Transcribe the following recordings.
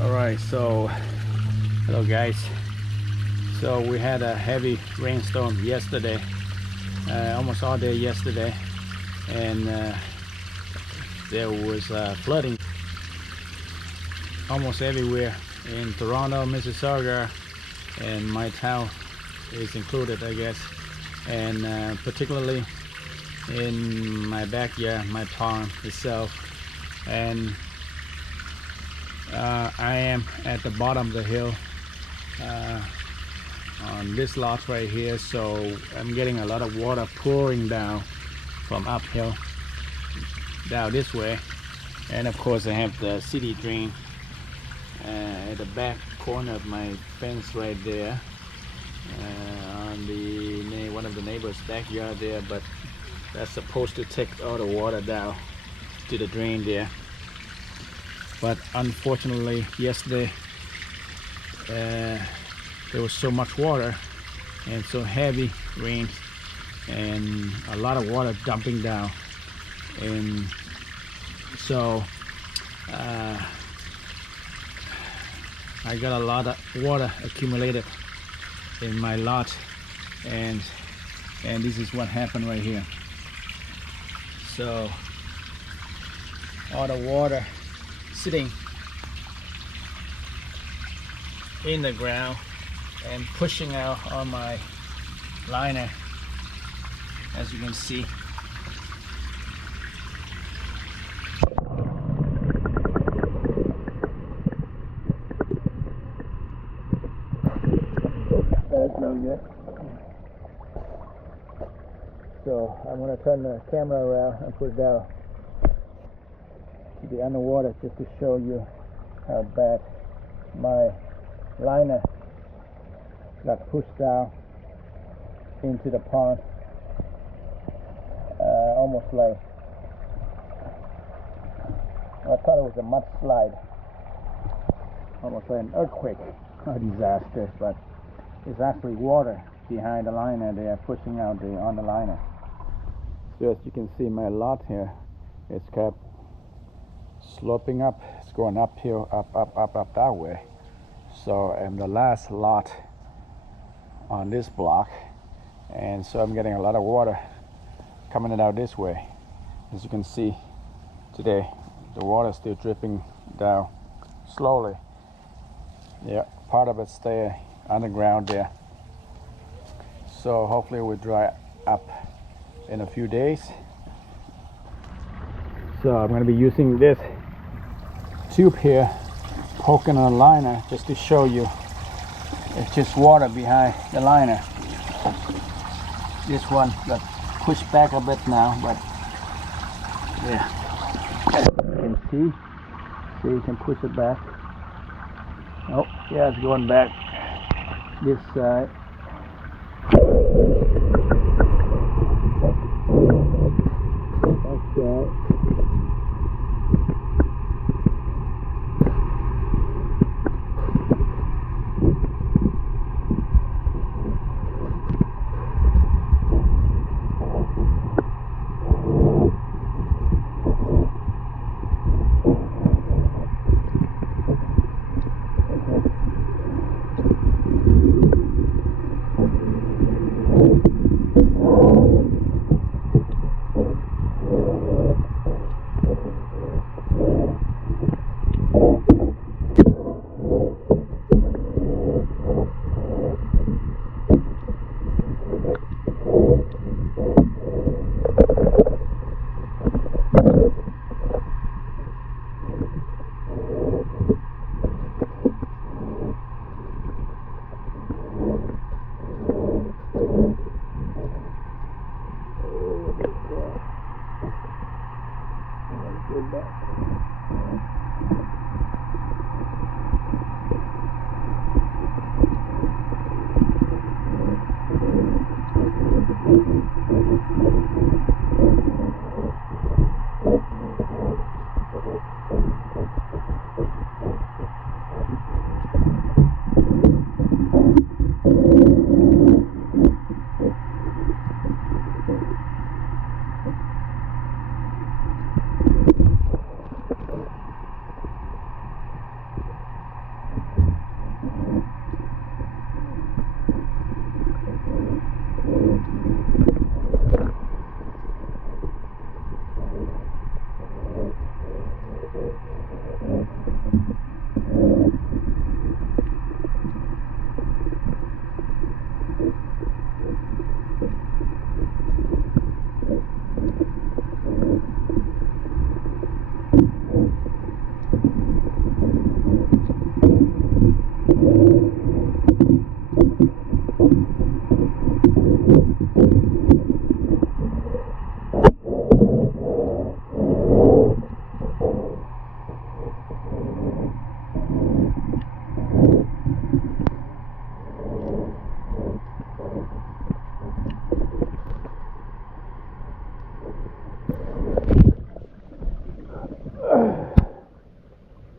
Alright, so hello guys. So we had a heavy rainstorm yesterday, almost all day yesterday, and there was flooding almost everywhere in Toronto, Mississauga, and my town is included, I guess, and particularly in my backyard, my pond itself. And I am at the bottom of the hill on this lot right here, so I'm getting a lot of water pouring down from uphill down this way. And of course I have the city drain at the back corner of my fence right there, on the one of the neighbors' backyard there, but that's supposed to take all the water down to the drain there. But unfortunately yesterday there was so much water and so heavy rain and a lot of water dumping down, and so I got a lot of water accumulated in my lot, and this is what happened right here. So all the water sitting in the ground and pushing out on my liner, as you can see. That's no good. So I'm going to turn the camera around and put it down to the underwater just to show you how bad my liner got pushed down into the pond, almost like, I thought it was a mudslide, almost like an earthquake or disaster, but it's actually water behind the liner. They are pushing out on the liner. So as you can see, my lot here is kept sloping up. It's going uphill, up that way. So I'm the last lot on this block, and so I'm getting a lot of water coming out this way. As you can see today, the water is still dripping down slowly. Yeah, part of it stay underground there. So hopefully it will dry up in a few days. So I'm going to be using this tube here poking on the liner just to show you it's just water behind the liner. This one got pushed back a bit now, but yeah, you can see you can push it back. Oh yeah, it's going back this side. Okay.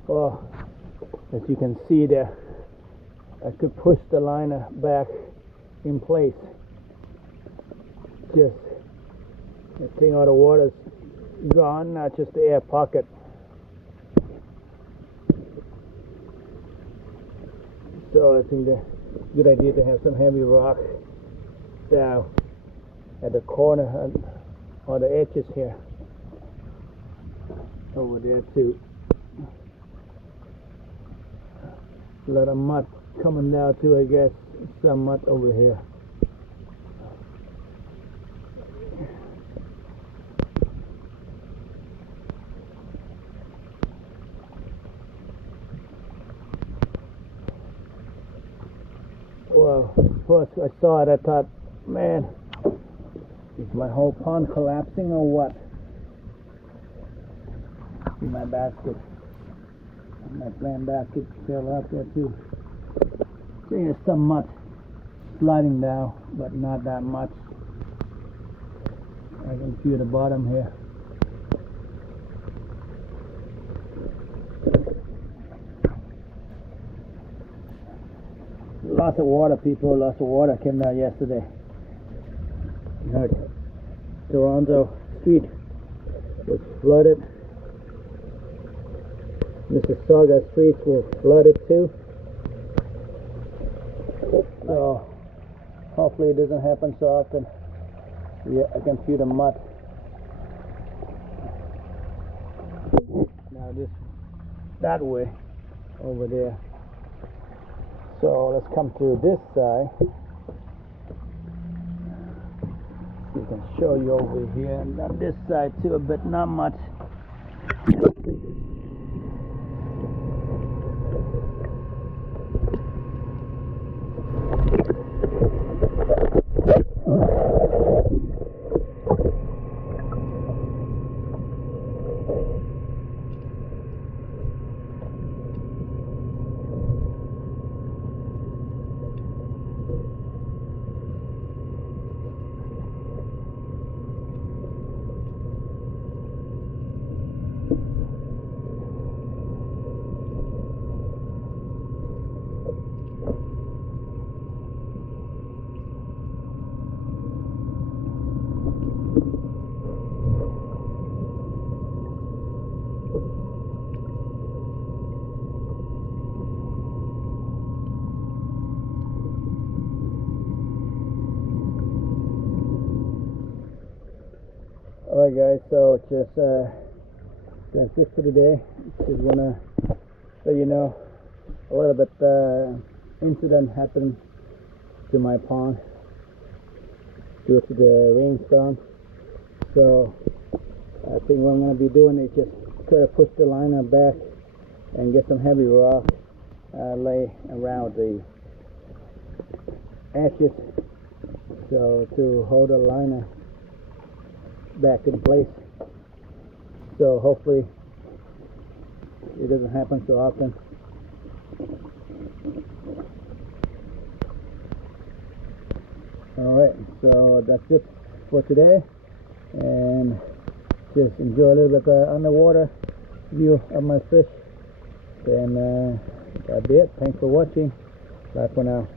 Well, as you can see there, I could push the liner back in place. Just I think all the water's gone, not just the air pocket. So I think it's a good idea to have some heavy rock down at the corner or the edges here. Over there too. A lot of mud coming down too, I guess. Some mud over here. Well, first I saw it, I thought, man, is my whole pond collapsing or what? See my basket. My plant basket fell out there too. There's some mud sliding down, but not that much. I can feel the bottom here. Lots of water, people. Lots of water came down yesterday. You heard Toronto Street was flooded. Mississauga streets were flooded too. So hopefully it doesn't happen so often. Yeah, I can feel the mud. Now this that way over there. So let's come to this side. You can show you over here, and on this side too, but not much. Alright guys, so just that's it for today. Just wanna let you know a little bit incident happened to my pond due to the rainstorm. So I think what I'm gonna be doing is just try to push the liner back and get some heavy rock lay around the edges, so to hold the liner back in place. So hopefully it doesn't happen so often. Alright, so that's it for today, and just enjoy a little bit underwater view of my fish. Then that'll be it. Thanks for watching. Bye for now.